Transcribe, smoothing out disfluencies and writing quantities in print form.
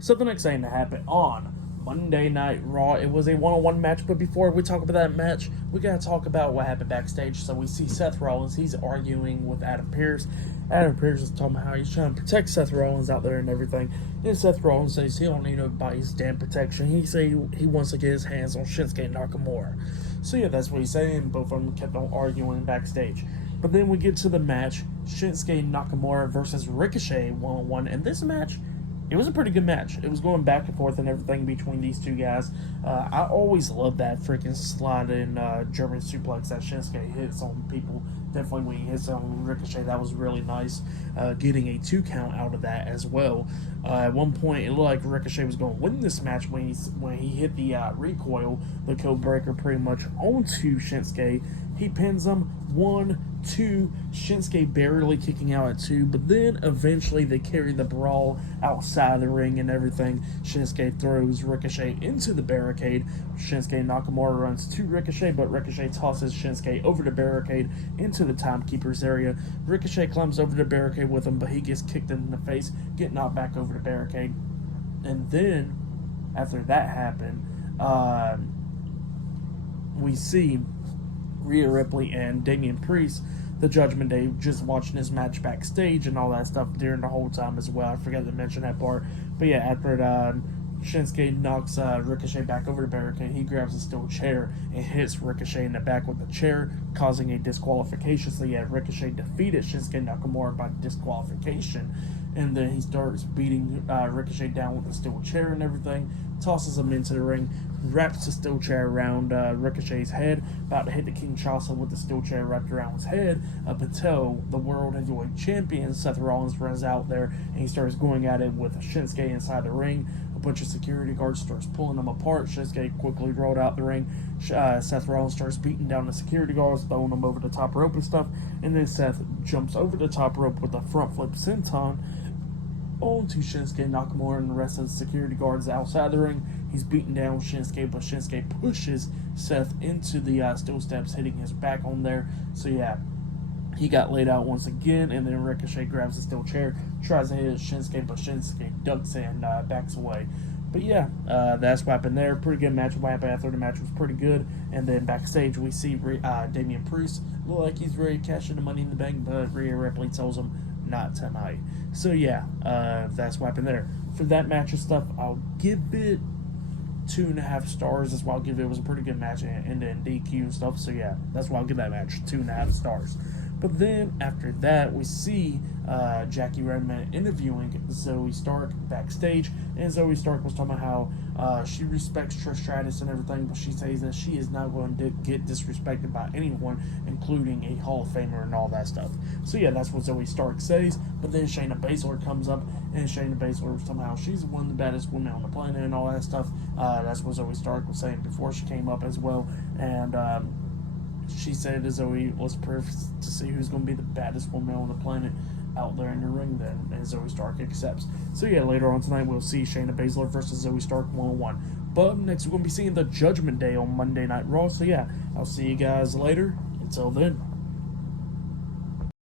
So the next thing to happen on Monday Night Raw, it was a one-on-one match. But before we talk about that match, we gotta talk about what happened backstage. So we see Seth Rollins. He's arguing with Adam Pearce. Adam Pearce is talking about how he's trying to protect Seth Rollins out there and everything. And Seth Rollins says he don't need nobody's damn protection. He say he wants to get his hands on Shinsuke Nakamura. So yeah, that's what he's saying. Both of them kept on arguing backstage. But then we get to the match: Shinsuke Nakamura versus Ricochet one-on-one. And this match, it was a pretty good match. It was going back and forth and everything between these two guys. I always love that freaking slide-in German suplex that Shinsuke hits on people. Definitely when he hits on Ricochet, that was really nice. Getting a 2 count out of that as well. At one point, it looked like Ricochet was going to win this match when he hit the recoil, the code breaker pretty much onto Shinsuke. He pins him 1, 2, Shinsuke barely kicking out at 2, but then eventually they carry the brawl outside the ring and everything. Shinsuke throws Ricochet into the barricade. Shinsuke Nakamura runs to Ricochet, but Ricochet tosses Shinsuke over the barricade into the timekeeper's area. Ricochet climbs over the barricade with him, but he gets kicked in the face, get knocked back over the barricade. And then, after that happened, we see Rhea Ripley and Damian Priest, the Judgment Day, just watching this match backstage and all that stuff during the whole time as well. I forgot to mention that part. But yeah, after Shinsuke knocks Ricochet back over the barricade, he grabs a steel chair and hits Ricochet in the back with the chair, causing a disqualification. So yeah, Ricochet defeated Shinsuke Nakamura by disqualification. And then he starts beating Ricochet down with the steel chair and everything, tosses him into the ring, wraps the steel chair around Ricochet's head, about to hit the Kinshasa with the steel chair wrapped around his head. Until the World Heavyweight Champion, Seth Rollins, runs out there, and he starts going at it with Shinsuke inside the ring. A bunch of security guards starts pulling them apart. Shinsuke quickly rolled out the ring. Seth Rollins starts beating down the security guards, throwing them over the top rope and stuff. And then Seth jumps over the top rope with a front flip senton onto Shinsuke Nakamura and the rest of the security guards outside the ring. He's beating down Shinsuke, but Shinsuke pushes Seth into the steel steps, hitting his back on there. So yeah, he got laid out once again, and then Ricochet grabs the steel chair, tries to hit Shinsuke, but Shinsuke ducks and backs away. But yeah, that's what happened there. Pretty good match. What happened after the match was pretty good. And then backstage, we see Damian Priest look like he's ready to cash in the Money in the Bank, but Rhea Ripley tells him not tonight. So yeah, that's what happened there. For that match and stuff, I'll give it 2.5 stars. That's why I'll give it. It was a pretty good match and then DQ and stuff. So yeah, that's why I'll give that match 2.5 stars. But then after that, we see Jackie Redmond interviewing Zoe Stark backstage, and Zoe Stark was talking about how she respects Trish Stratus and everything, but she says that she is not going to get disrespected by anyone, including a Hall of Famer and all that stuff. So yeah, that's what Zoe Stark says. But then Shayna Baszler comes up, and Shayna Baszler somehow she's one of the baddest women on the planet and all that stuff. That's what Zoe Stark was saying before she came up as well, and she said that Zoe was perfect to see who's going to be the baddest woman on the planet out there in the ring then, and Zoe Stark accepts. So yeah, later on tonight we'll see Shayna Baszler versus Zoe Stark one-on-one. But next we're going to be seeing the Judgment Day on Monday Night Raw. So yeah, I'll see you guys later. Until then.